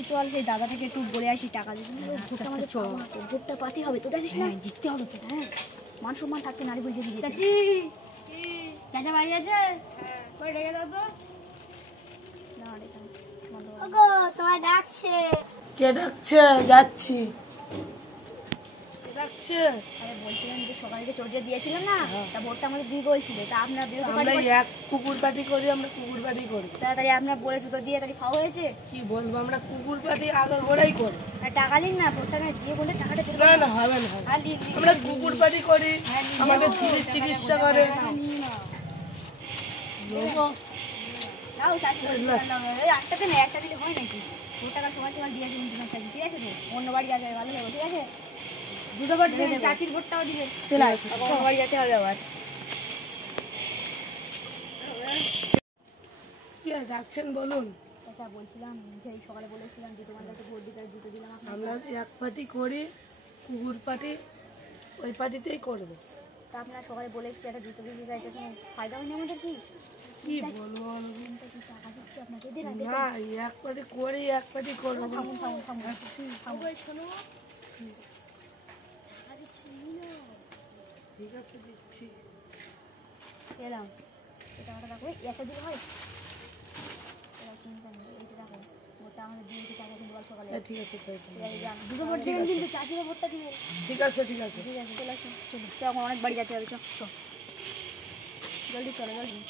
বলছি চল সেই দাদা থেকে একটু বলে আসি টাকা দিবি। ভোটটা আমাদের ভোটটা পাতি হবে, তো জানিস না? জিততে হবে তো। হ্যাঁ, মান সম্মান থাকতে নারী বই যদি চাচি চাচা বাড়ি আছে, কই ডেকে দাও তো। না এখানে ওগো তোমার ডাকছে। কে ডাকছে? যাচ্ছি। ডাকছে? আরে বলছিলাম যে সকালে যে চর্যা দিয়েছিলাম না, তা ভোটটা আমাদের দিয়ে বলছিল, তা আপনার আমরা এক কুকুর পার্টি করি, আমরা কুকুর পার্টি করি। তাড়াতাড়ি আপনার বলে জুতো দিয়ে তাড়াতাড়ি খাওয়া হয়েছে। কি বলবো, আমরা কুকুর পার্টি আগে গোড়াই করি। আর টাকা নিন না, ভোটটা দিয়ে বলে টাকাটা দেবো। না না হবে না, আমরা কুকুর পার্টি করি, আমাদের দিদির চিকিৎসা করে। নাও চাষি আটটাতে না, একটা দিলে হয় নাকি? ভোট টাকার সময় সময় দিয়ে দিন, ঠিক আছে তো? অন্য বাড়ি যাবে ভালো যাবো, ঠিক আছে? দুটো ভোট দেবে, চাচির ভোটটাও দিবে। চলে আসো, অন্য বাড়ি যেতে হবে আবার। কি ডাকছেন বলুন? আচ্ছা বলছিলাম সেই সকালে বলেছিলাম যে তোমার কাছে ভোট দিতে জুতো দিলাম। আমরা এক পার্টি করি, কুকুর পার্টি, ওই পার্টিতেই করবো। তা আপনারা সকালে বলেছি একটা জুতো দিতে চাইতে, কোনো ফায়দা হয়নি আমাদের? কি বলবো টাকা দিচ্ছি আপনাকে, দিন না, এক পার্টি করি, এক পার্টি করবো। থামুন থামুন থামুন শোনো, ঠিক আছে দিচ্ছি। এলাম এই টাকাটা রাখো, একটা দিলে হয়? এইটা রাখো, ভোটটা আমাদের দিয়েছি টাকা কিন্তু কাল সকালে। ঠিক আছে দুটো ভোট দেবেন কিন্তু চাষিরা ভোটটা দিবেন। ঠিক আছে ঠিক আছে ঠিক আছে চলে আসুন, চলো এখন অনেক বাড়ি যেতে হবে, চল জলদি চলো জলদি।